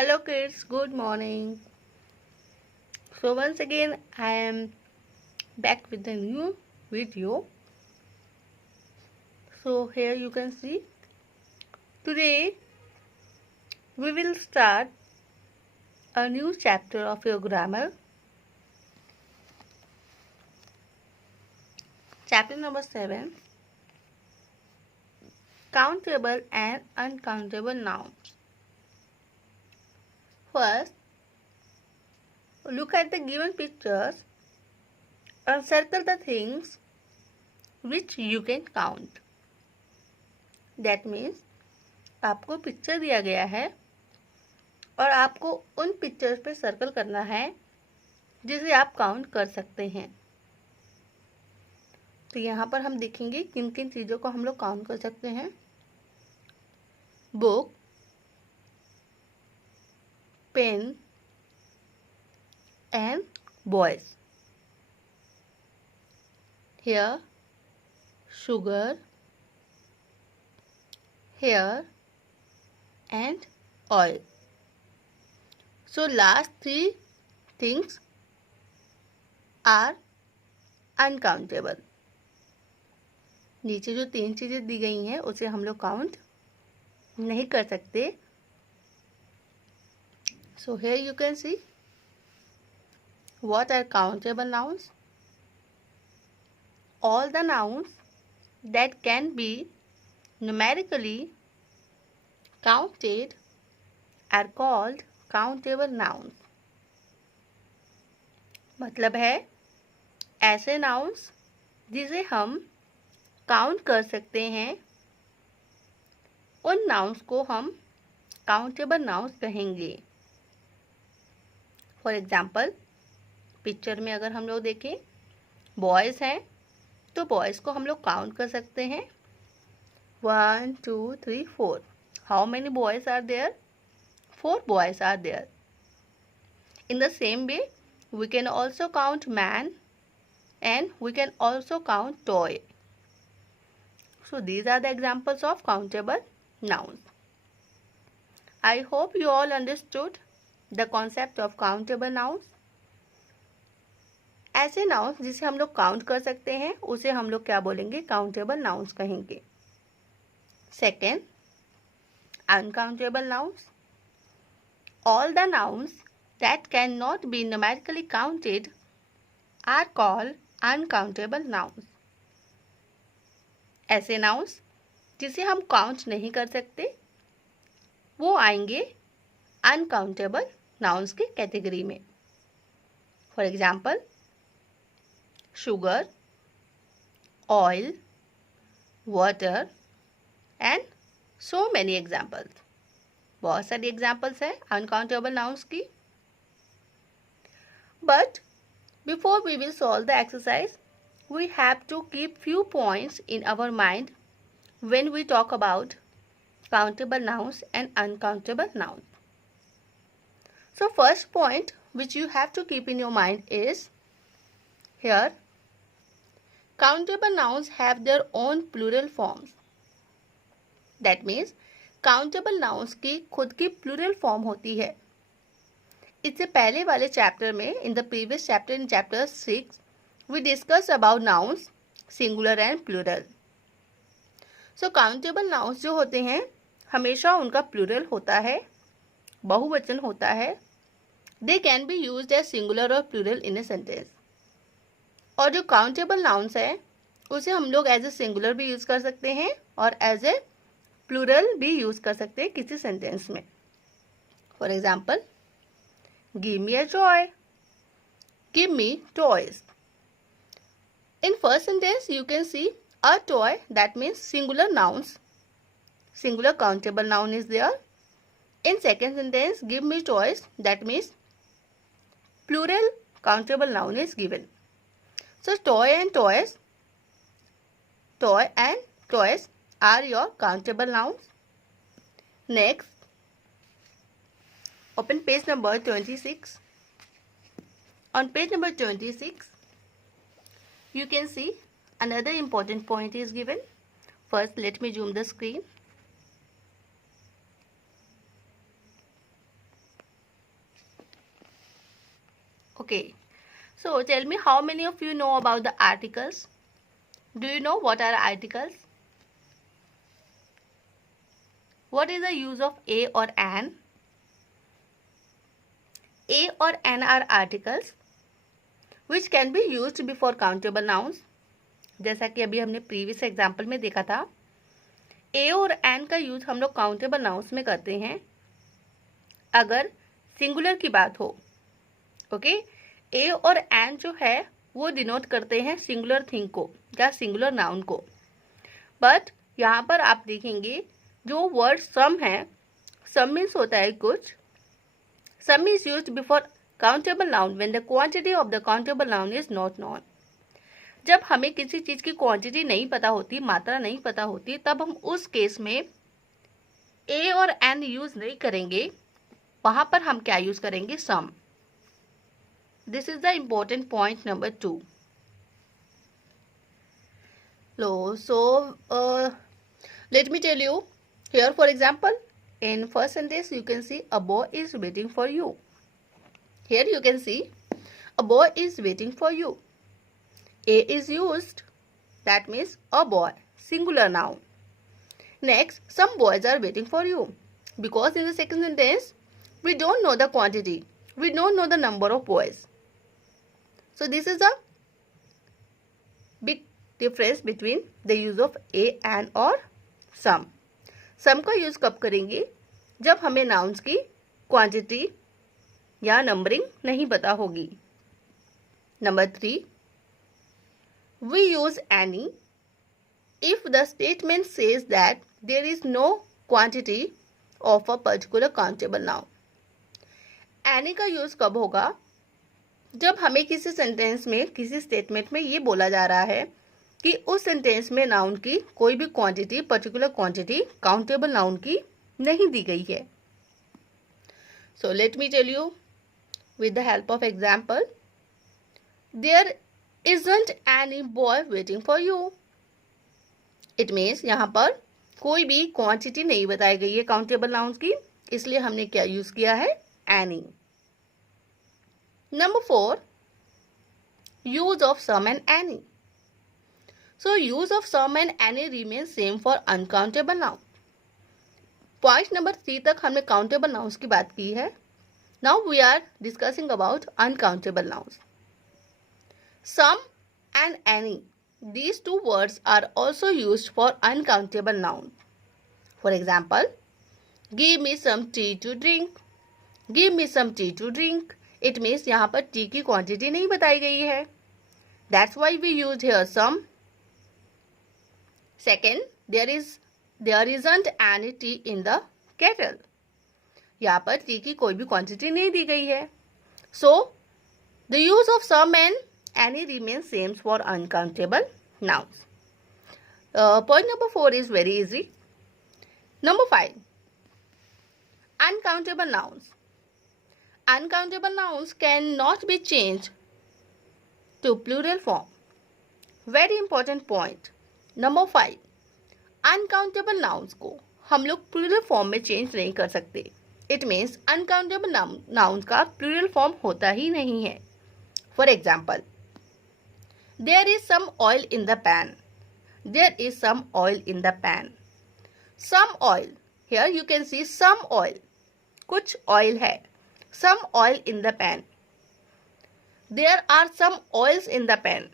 Hello kids, good morning. So once again I am back with a new video. So here you can see today we will start a new chapter of your grammar. Chapter number 7, countable and uncountable nouns. First, look at the given pictures and circle the things which you can count. That means आपको picture दिया गया है और आपको उन pictures पे circle करना है जिसे आप काउंट कर सकते हैं। तो यहाँ पर हम देखेंगे किन किन चीज़ों को हम लोग काउंट कर सकते हैं। Book, pen and boys. Hair, sugar, hair and oil. So last three things are uncountable. नीचे जो तीन चीजें दी गई हैं उसे हम लोग काउंट नहीं कर सकते. So here you can see what are countable nouns. All the nouns that can be numerically counted are called countable nouns. मतलब है ऐसे nouns जिसे हम काउंट कर सकते हैं, उन nouns को हम countable nouns कहेंगे. फॉर एग्जाम्पल पिक्चर में अगर हम लोग देखें बॉयज़ हैं तो बॉयज़ को हम लोग काउंट कर सकते हैं. 1 2 3 4. How many boys are there? 4 boys are there. In the same way, we can also count man and we can also count toy. So these are the examples of countable nouns. I hope you all understood the concept of countable nouns. ऐसे nouns जिसे हम लोग count कर सकते हैं उसे हम लोग क्या बोलेंगे? countable nouns कहेंगे. Second, uncountable nouns. All the nouns that cannot be numerically counted are called uncountable nouns. ऐसे nouns जिसे हम काउंट नहीं कर सकते वो आएंगे uncountable nouns के कैटेगरी में. For example sugar, oil, water and so many examples. बहुत सारी एग्जाम्पल्स हैं अनकाउंटेबल नाउन्स की. But before we will solve the exercise we have to keep few points in our mind when we talk about countable nouns and uncountable nouns. So first point which you have to keep in your mind is here, countable nouns have their own plural forms. That means countable nouns की खुद की plural form होती है. इससे पहले वाले chapter में in the previous chapter in chapter 6 we discussed about nouns singular and plural. So countable nouns जो होते हैं हमेशा उनका plural होता है, बहुवचन होता है. They can be used as singular or plural in a sentence. और जो countable nouns है उसे हम लोग एज ए सिंगुलर भी यूज कर सकते हैं और एज ए प्लूरल भी यूज कर सकते हैं किसी सेंटेंस में. For example give me a toy, give me toys. In first sentence you can see a toy, that means singular nouns, singular countable noun is there. In second sentence give me toys, that means plural countable noun is given. So toy and toys are your countable nouns. Next, open page number 26. On page number 26 you can see another important point is given. First let me zoom the screen. Okay. So tell me, how many of you know about the articles? Do you know what are articles? What is the use of a or an? A or an are articles which can be used before countable nouns. जैसा कि अभी हमने previous example में देखा था, ए और N का use हम लोग काउंटेबल नाउन्स में करते हैं अगर सिंगुलर की बात हो. ओके, ए और एन जो है वो डिनोट करते हैं सिंगुलर थिंग को या सिंगुलर नाउन को. बट यहाँ पर आप देखेंगे जो वर्ड सम है, सम मीन्स होता है कुछ. सम is used before countable noun when the quantity of the countable noun is not known. जब हमें किसी चीज की क्वांटिटी नहीं पता होती, मात्रा नहीं पता होती, तब हम उस केस में ए और एन यूज नहीं करेंगे. वहां पर हम क्या यूज करेंगे? Sum. This is the important point number 2. So let me tell you here, for example, in first sentence you can see a boy is waiting for you. Here you can see a boy is waiting for you. A is used, that means a boy, singular noun. Next, some boys are waiting for you, because in the second sentence we don't know the quantity, we don't know the number of boys. So this is a big difference between the use of a, an और some. Some का use कब करेंगे? जब हमें nouns की quantity या numbering नहीं पता होगी. Number 3, we use any if the statement says that there is no quantity of a particular countable noun. any का यूज कब होगा? जब हमें किसी सेंटेंस में, किसी स्टेटमेंट में ये बोला जा रहा है कि उस सेंटेंस में नाउन की कोई भी quantity, particular quantity countable noun की नहीं दी गई है. So let me tell you with the help of example. There isn't any boy waiting for you. It means यहाँ पर कोई भी क्वांटिटी नहीं बताई गई है काउंटेबल नाउन्स की, इसलिए हमने क्या यूज किया है? any. Number 4, use of some and any. So use of some and any remains same for uncountable noun. Point number 3 तक हमने countable nouns की बात की है. Now we are discussing about uncountable nouns. Some and any, these two words are also used for uncountable nouns. For example, give me some tea to drink. Give me some tea to drink. It means यहाँ पर T की quantity नहीं बताई गई है. That's why we used here some. Second, there isn't any tea in the kettle. यहाँ पर T की कोई भी क्वांटिटी नहीं दी गई है. So the use of some and any remains same for uncountable nouns. Point number 4 is very easy. Number 5, uncountable nouns. Uncountable nouns cannot be changed to plural form. Very important point. Number 5, uncountable nouns को हम लोग plural form में change नहीं कर सकते. It means uncountable nouns का plural form होता ही नहीं है. For example, there is some oil in the pan. There is some oil in the pan. Some oil. Here you can see some oil. कुछ oil है. Some oil in the pan. There are some oils in the pan.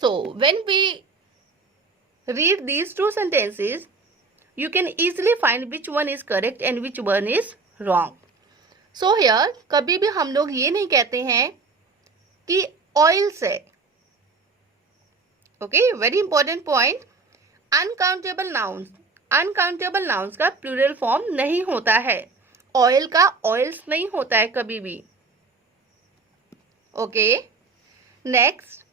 So when we read these two sentences, you can easily find which one is correct and which one is wrong. So here कभी भी हम लोग ये नहीं कहते हैं कि oil से. Okay, very important point. Uncountable nouns का प्लूरल फॉर्म नहीं होता है. ऑयल का ऑयल्स नहीं होता है कभी भी. Okay, next,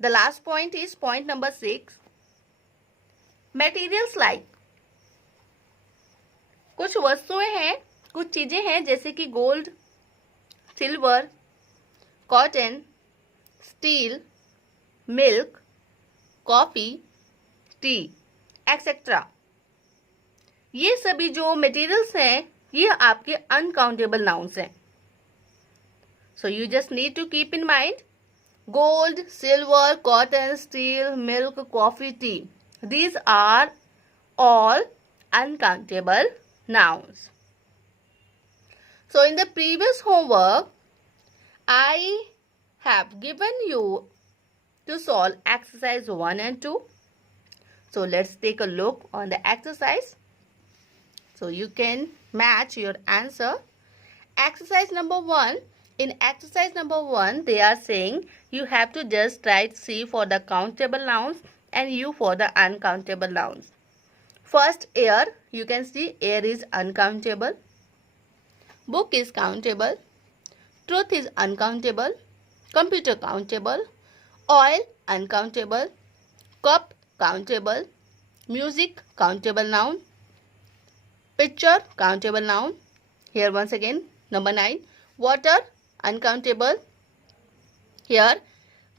the last point is point number 6. Materials like, कुछ वस्तुएं हैं, कुछ चीजें हैं जैसे कि gold, silver, cotton, steel, milk, coffee, T, etcetera. ये सभी जो मटेरियल्स हैं ये आपके अनकाउंटेबल नाउन्स हैं. So you just need to keep in mind gold, silver, cotton, steel, milk, coffee, tea. These are all uncountable nouns. So in the previous homework, I have given you to solve exercise 1 and 2. So let's take a look on the exercise. So you can match your answer. Exercise number 1. In exercise number 1, they are saying you have to just write C for the countable nouns and U for the uncountable nouns. First, air. You can see air is uncountable. Book is countable. Truth is uncountable. Computer countable. Oil uncountable. Cup countable. Music countable noun. Picture countable noun. Here once again number 9. Water uncountable. Here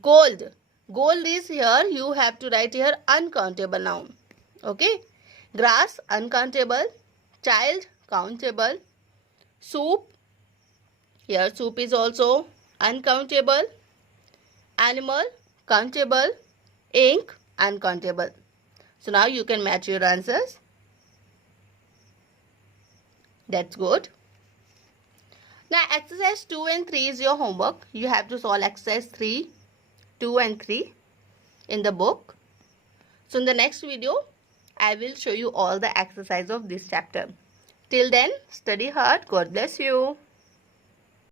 gold. Gold is here. You have to write here uncountable noun. Okay. Grass uncountable. Child countable. Soup. Here soup is also uncountable. Animal countable. Ink uncountable. So now you can match your answers. That's good. Now exercise 2 and 3 is your homework. You have to solve exercise 3, 2 and 3 in the book. So in the next video, I will show you all the exercise of this chapter. Till then, study hard. God bless you.